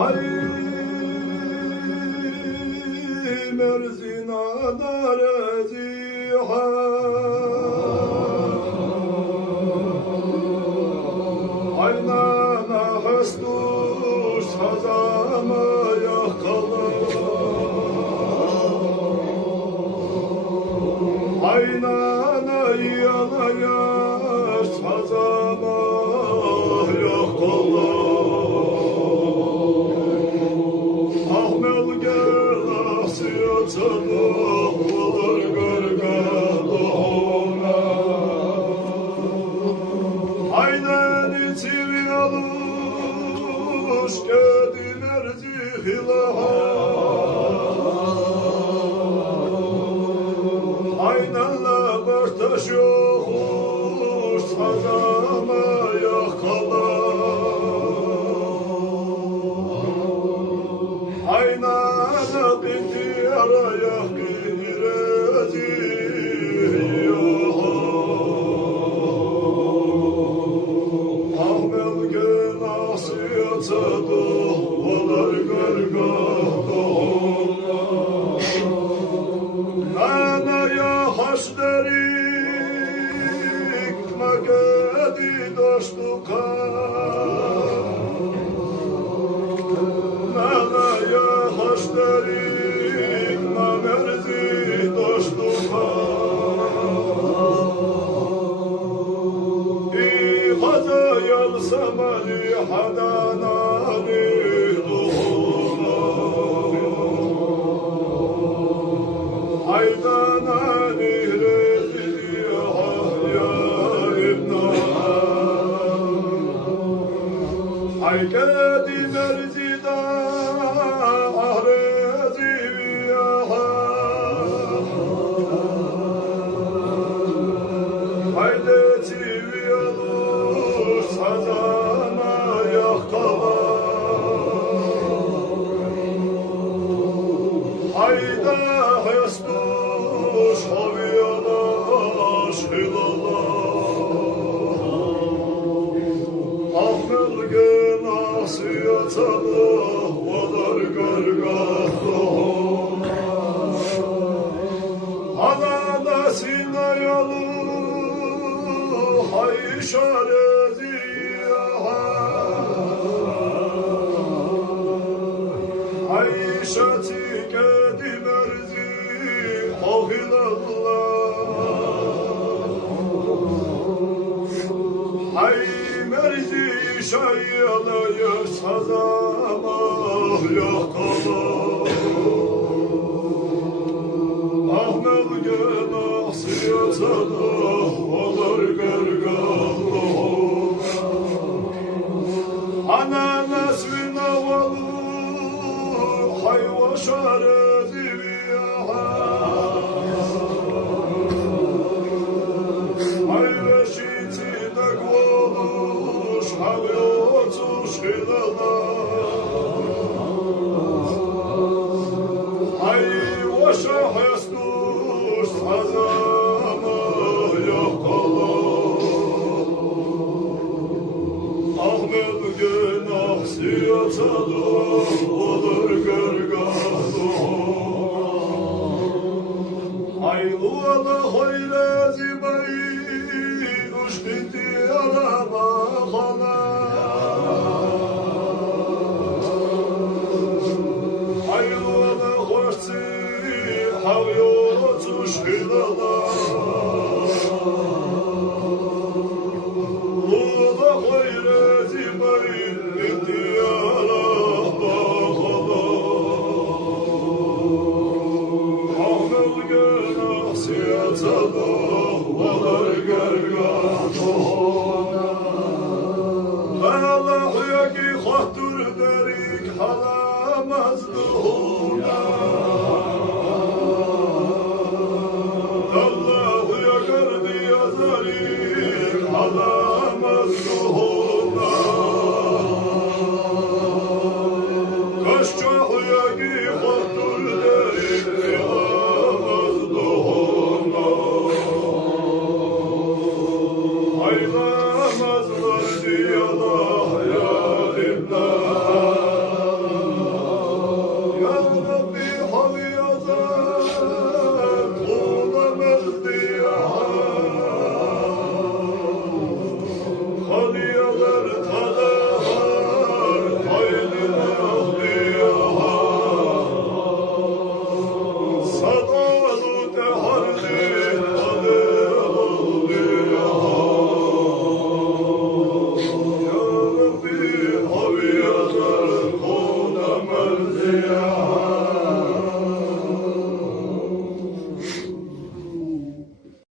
Hay merzina darezi aynana hastus hazama yakala aynana yanaya hazama yakala ahmel gelası olur gırgalına aynen içimi alış kediler zihilaha aynenle bartaş yokuş sazama yakala aynana binti araya girezi ahmel genası yatadı olar gargahına nanaya haşderik magedi doştuka nanaya haşderik mamerzi doştuka İhaza yalsamani hadanani duhuna aydanani rezil ya ibna aykedi merzida ahrezi viyaha haydeti viyaluş sazana yakala hayda hestuş haviyalaş hilala ahmel genası yatalı olar gargahına anana sinayalı hay işareti hay işati kedi merzi hohilallah hay merzi şayyalaya sazama yakala ahmel genası yatalı olar gargahına ananas vinavalı hayva şarezi viyaha hayve şiti dagvoluş havyotuş hilala hayva şahestuş sazama yakala ahmel genası yatalı olur gargahına ayluğala hoyrezi bayi uşkiti arama hala ayluğala hoşsi havyotuş hilala Ula hoyrezi bayi ihtiyara bağala ahmel genası yatalı olar gargahına Allah ya ki hattur derik halamazdı